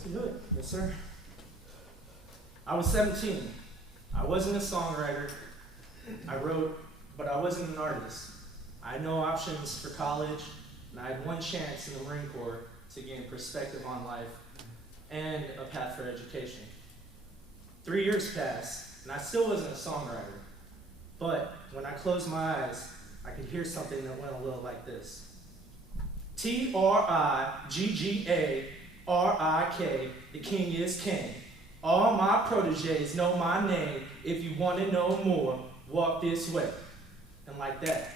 Let's do it. Yes, sir. I was 17. I wasn't a songwriter. I wrote, but I wasn't an artist. I had no options for college, and I had one chance in the Marine Corps to gain perspective on life and a path for education. 3 years passed, and I still wasn't a songwriter. But when I closed my eyes, I could hear something that went a little like this. Trigga, the king is king. All my proteges know my name. If you want to know more, walk this way. And like that,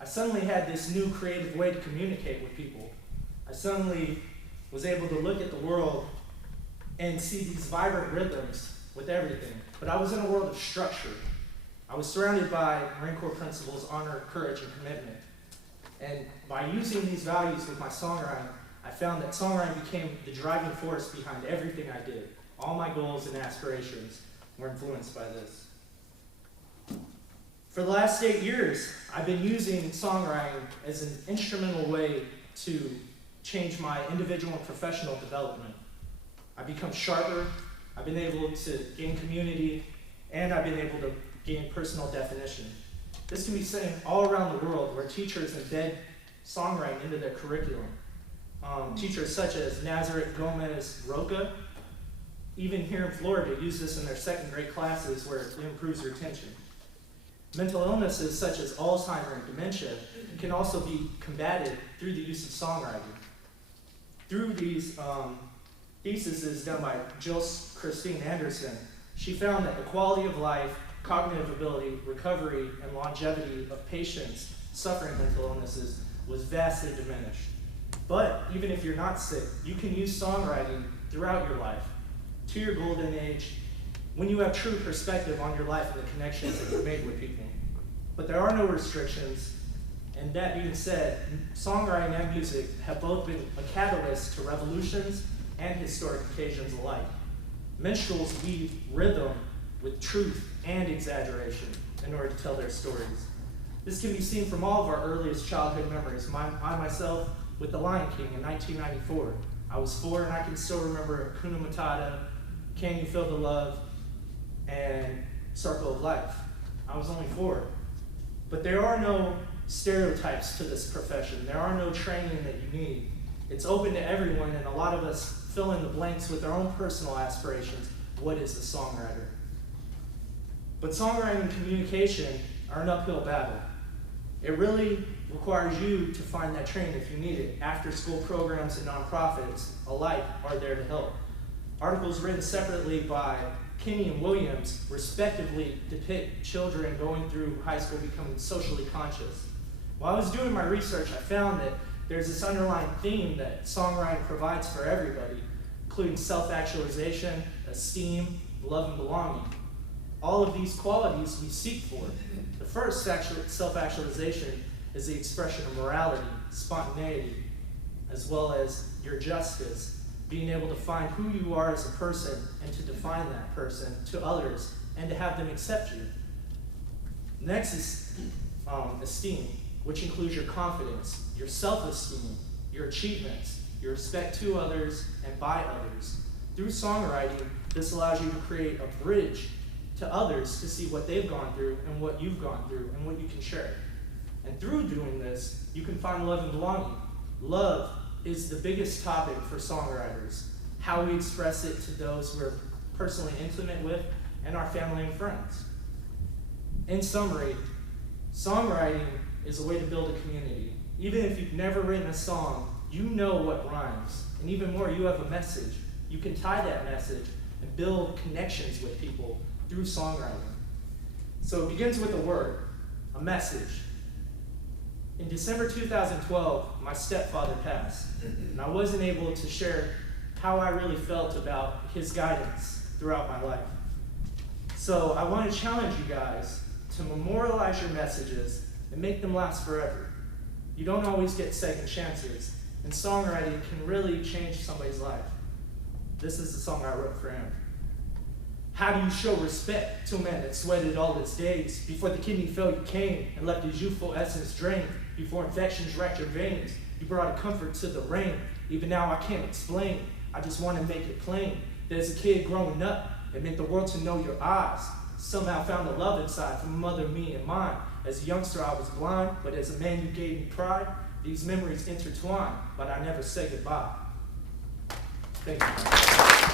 I suddenly had this new creative way to communicate with people. I suddenly was able to look at the world and see these vibrant rhythms with everything. But I was in a world of structure. I was surrounded by Marine Corps principles, honor, courage, and commitment. And by using these values with my songwriting, I found that songwriting became the driving force behind everything I did. All my goals and aspirations were influenced by this. For the last 8 years, I've been using songwriting as an instrumental way to change my individual and professional development. I've become sharper, I've been able to gain community, and I've been able to gain personal definition. This can be seen all around the world where teachers embed songwriting into their curriculum. Teachers such as Nazareth Gomez Roca, even here in Florida, use this in their second grade classes where it improves retention. Mental illnesses such as Alzheimer's and dementia can also be combated through the use of songwriting. Through these theses done by Jill Christine Anderson, she found that the quality of life, cognitive ability, recovery, and longevity of patients suffering mental illnesses was vastly diminished. But even if you're not sick, you can use songwriting throughout your life, to your golden age, when you have true perspective on your life and the connections that you've made with people. But there are no restrictions, and that being said, songwriting and music have both been a catalyst to revolutions and historic occasions alike. Minstrels weave rhythm with truth and exaggeration in order to tell their stories. This can be seen from all of our earliest childhood memories. I myself, with The Lion King in 1994. I was 4 and I can still remember Hakuna Matata, Can You Feel the Love, and Circle of Life. I was only 4. But there are no stereotypes to this profession. There are no training that you need. It's open to everyone, and a lot of us fill in the blanks with our own personal aspirations. What is a songwriter? But songwriting and communication are an uphill battle. It really requires you to find that training if you need it. After-school programs and nonprofits alike are there to help. Articles written separately by Kinney and Williams respectively depict children going through high school becoming socially conscious. While I was doing my research, I found that there's this underlying theme that songwriting provides for everybody, including self-actualization, esteem, love, and belonging. All of these qualities we seek for. The first, self-actualization, is the expression of morality, spontaneity, as well as your justice, being able to find who you are as a person and to define that person to others and to have them accept you. Next is esteem, which includes your confidence, your self-esteem, your achievements, your respect to others and by others. Through songwriting, this allows you to create a bridge to others to see what they've gone through and what you've gone through and what you can share. And through doing this, you can find love and belonging. Love is the biggest topic for songwriters, how we express it to those we're personally intimate with and our family and friends. In summary, songwriting is a way to build a community. Even if you've never written a song, you know what rhymes. And even more, you have a message. You can tie that message and build connections with people through songwriting. So it begins with a word, a message. In December 2012, my stepfather passed, and I wasn't able to share how I really felt about his guidance throughout my life. So I want to challenge you guys to memorialize your messages and make them last forever. You don't always get second chances, and songwriting can really change somebody's life. This is the song I wrote for him. How do you show respect to a man that sweated all his days? Before the kidney failure came and left his youthful essence drained. Before infections racked your veins, you brought a comfort to the rain. Even now I can't explain I just want to make it plain that as a kid growing up, it meant the world to know your eyes. Somehow found the love inside from mother, me, and mine. As a youngster, I was blind, but as a man, you gave me pride. These memories intertwine, but I never say goodbye. Thank you.